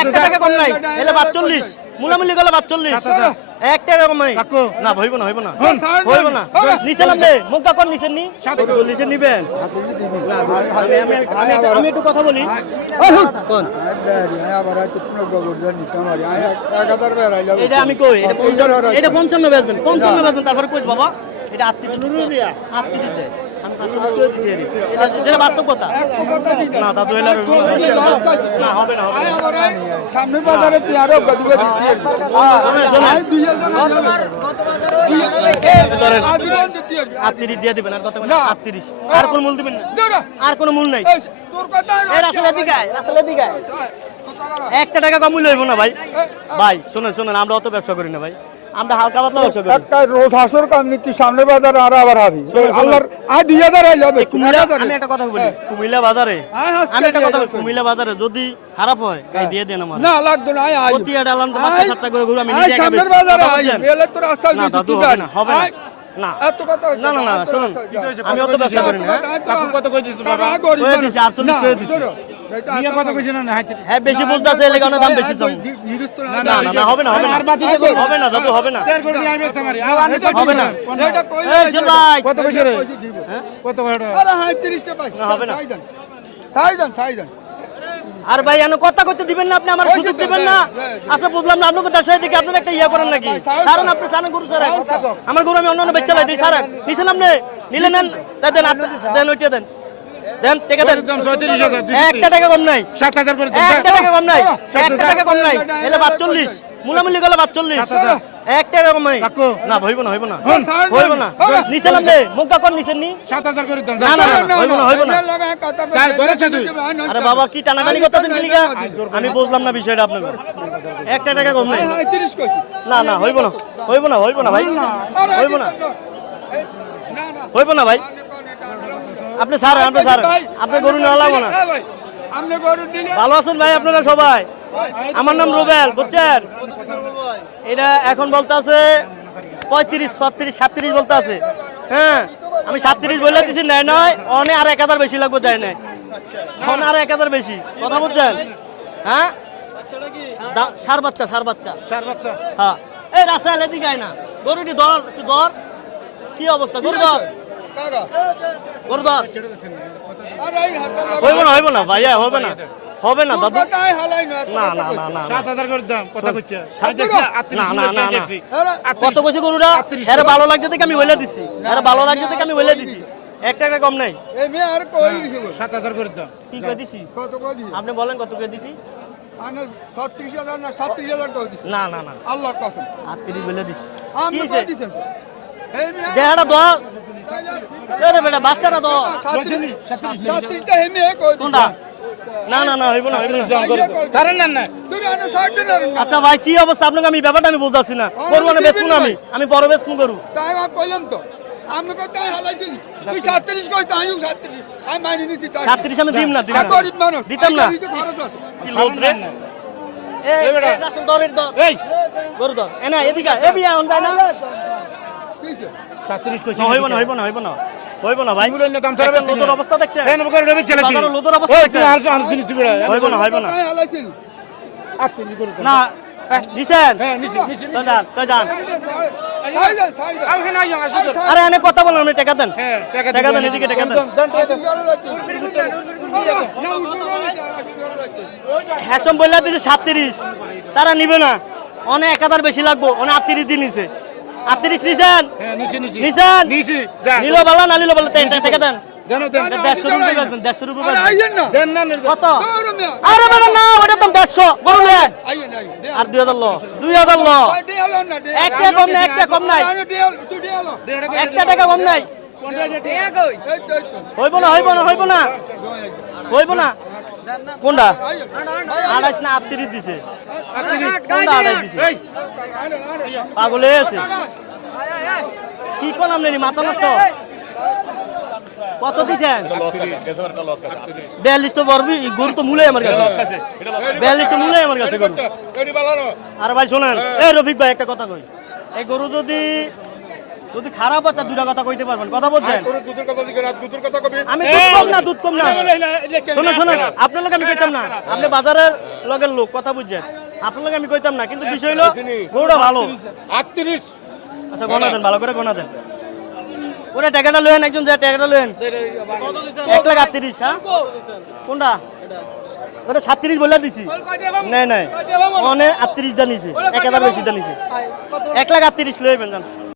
1 টাকা কম নাই এলে 42 মুলামুলি গেল 42 1 টাকা কম নাই না হইব না হইব না হইব না নিছেলাম রে মুখটা কোন নিছেন নি বলিছে নিবেন না আমি একটু কথা বলি কোন এটা আমি কই এটা 55 বেচবেন 55 বেচবেন তারপরে কই বাবা এটা 38 নুরু দিয়া 38 দে আমি 500 করে দিছি এটা যেটা বাস্তব কথা না দাদু এলা না হবে না হবে সামনের বাজারে তুই আরো গদিবে আজীবন দিতে 38 দিয়ে দিবেন আর কত মানে 38 আর কোন মূল দিবেন না আর কোন মূল নাই তোর কথা এই আসলে দিগায় 1 টাকা কম মূল্য হইব না ভাই ভাই শুনেন শুনেন আমরা অত ব্যবসা করি না ভাই আমরা হালকা পাতলা ব্যবসা করি একটা রোজ হাসর কাম নীতি সামনে বাজারে আর আবার হাবি আল্লাহর আ 2000 আইলো আমি একটা কথা বলি কুমিল্লা বাজারে আমি একটা কথা বলি কুমিল্লা বাজারে যদি খারাপ হয় এই দিয়ে দেন আমার না লাগতো না আই প্রতি ডালাম তো 5-7 করে গরু আমি নিজে একা সামনের বাজারে আই এলে তোর আশা না দাদু হবে না হবে না এত কথা না না না শুনুন আমি অত ব্যবসা করি না কাকু কত কই দিছ বাবা কই দিছি 48 কই দিছি নিয়ে কত কইছ না হ্যাঁ বেশি বলতাছে এর কারণে দাম বেশি চাও না না না হবে না হবে না হবে না দাদু হবে না শেয়ার করে দি আইবে আমারে হবে না এটা কই এই চল ভাই কত কইছ রে কত ভাড়া আরে 35 টাকা না হবে না সাইদান আর ভাই এনে কথা কইতে দিবেন না আপনি আমার সুযোগ দিবেন না আচ্ছা বুঝলাম না আপনাকে দেশে দিকে আপনারা একটা ইয়া করেন নাকি সারান আপনি জানেন গরু সারান আমার গরু আমি অন্য বেচা লাই দেই সারান নিছেন আপনি নিলেন নেন তাই দেন দেন ওইটা দেন দেন টাকা দেন 37000 1 টাকা কম নাই 7000 করে 1 টাকা কম নাই 1 টাকা কম নাই এলে 42 মুলামুলি গেল 42 1 টাকা কম নাই না হইব না হইব না হইব না নিছেলাম রে মুখটা কোন নিছেন নি 7000 করে দাম না না হইব না হইব না স্যার ধরেছে তুই আরে বাবা কি টানাটানি করতেছেন কি লিগা আমি বুঝলাম না বিষয়টা আপনাকে 1 টাকা কম নাই 35 কইছি না না হইব না হইব না হইব না ভাই হইব না হইব না ভাই আপনি স্যার আপনি গরু নেওয়া লাগবে না আপনি গরু দিলে ভালো আছেন ভাই আপনারা সবাই আমার নাম রুবেল বুঝছেন এটা এখন বলতে আছে 35 36 37 বলতে আছে হ্যাঁ আমি 37 বলে দিছি নাই নয় অনে আর 1000 বেশি লাগবে যায় নাই অনে আর 1000 বেশি কথা বুঝছেন হ্যাঁ সার বাচ্চা হ্যাঁ এই রাস্তা এদিকে আয় না গরুটি ধর একটু ধর কি অবস্থা গরু ধর গরু ধর হইব না ভাইয়া হবে না দাদু না না না না 7000 করে দাম কথা কইছে কত কইছে গরুটা এর ভালো লাগছে দেখে আমি বলে দিছি এর ভালো লাগছে দেখে আমি বলে দিছি 1 টাকা কম নাই এই মে আর কই দিছি 7000 করে দাম কি কই দিছি কত কই দিছি আপনি বলেন কত কই দিছি আনে 37000 না 37000 কই দিছি না না না আল্লাহর কসম 38 বলে দিছি আমি কই দিছেন এই মে দেড়া দ আরে বেটা বাচ্চাটা দ 37 টা হেমে কই দিছি কোনটা না না না হইব না কারণ না তুই আনে 60 টাকা আচ্ছা ভাই কি অবস্থা আপনাকে আমি ব্যাপারটা আমি বলতাছি না গরু মানে বেচবো না আমি বড় বেচবো গরু তাই আমি কইলাম তো আমি কোথায় হালাইছি তুই 37 কই তাইও 37 আমি মানি নিছি 37 আমি দিম না গরিব মানুষ দিতাম না কি লোক রে এই বেটা। রাসেল দরের দর এই গরু দর এনা এদিকে এ বিয়া অন যায় না কিছে 37 কইছি হইব না ভাই মূল্যের দাম ছাড়া দেখছেন লোদের অবস্থা দেখছেন এই নবকর রবি চলে কি বাজারের লোদের অবস্থা দেখছেন আর জিনিস বিড়া হইব না তাই হালাইছি আপনি করে না দিছেন হ্যাঁ নিছি তো যান সাইদান আমি না আইয়া আসি আরে এনে কথা বলেন আপনি টাকা দেন হ্যাঁ টাকা দেন এদিকে টাকা দেন হ্যাসম বললা দিছে 37 তারা নিবে না অনেক 1000 বেশি লাগবো অনেক 38 দিন নিছে 38 নিছেন হ্যাঁ নিছি নিছেন নিছি যা নিলো ভালো না নিলো ভালো টাকা দেন দেন দেন 150 রুপয়ে বেচবেন 150 রুপয়ে বেচবেন আইয়েন না দেন না কত আরে বেটা না ওটা দাম 150 বড় লে আইয়েন আর 2000 লো 2000 লো একটা কম নাই 1 টাকা কম নাই হইব না কোনটা 28 না 38 দিছে কোনটা 28 দিছে পাগলে আছে কি কোন আপনি মাথা নষ্ট কত দিছেন 42 তো বরবি গরু তো মূলে আমার কাছে 42 তো মূলে আমার কাছে গরু আরে ভাই শুনেন এই রফিক ভাই একটা কথা কই এই গরু যদি যদি খারাপ হয় তা দুটা কথা কইতে পারবেন, কথা বলছেন। তোর দুধের কথা জিজ্ঞেস না, দুধের কথা কবি। আমি দুধ কম না, দুধ কম না। শোনো শোনো, আপনার লোক আমি কইতাম না, আপনি বাজারের লগের লোক, কথা বুঝছেন। আপনার লোক আমি কইতাম না, কিন্তু বিষয় হলো গরুটা ভালো। 38 আচ্ছা গোনা দেন, ভালো করে গোনা দেন। ওরা টাকাটা লয়েন, একজন যে টাকাটা লয়েন 1,38,000। হ্যাঁ কোনটা ওটা 37 বলে দিছি। নাই নাই, মানে 38 দা নিছে, 1000 বেশি দা নিছে। 1,38,000 লইবেন জান।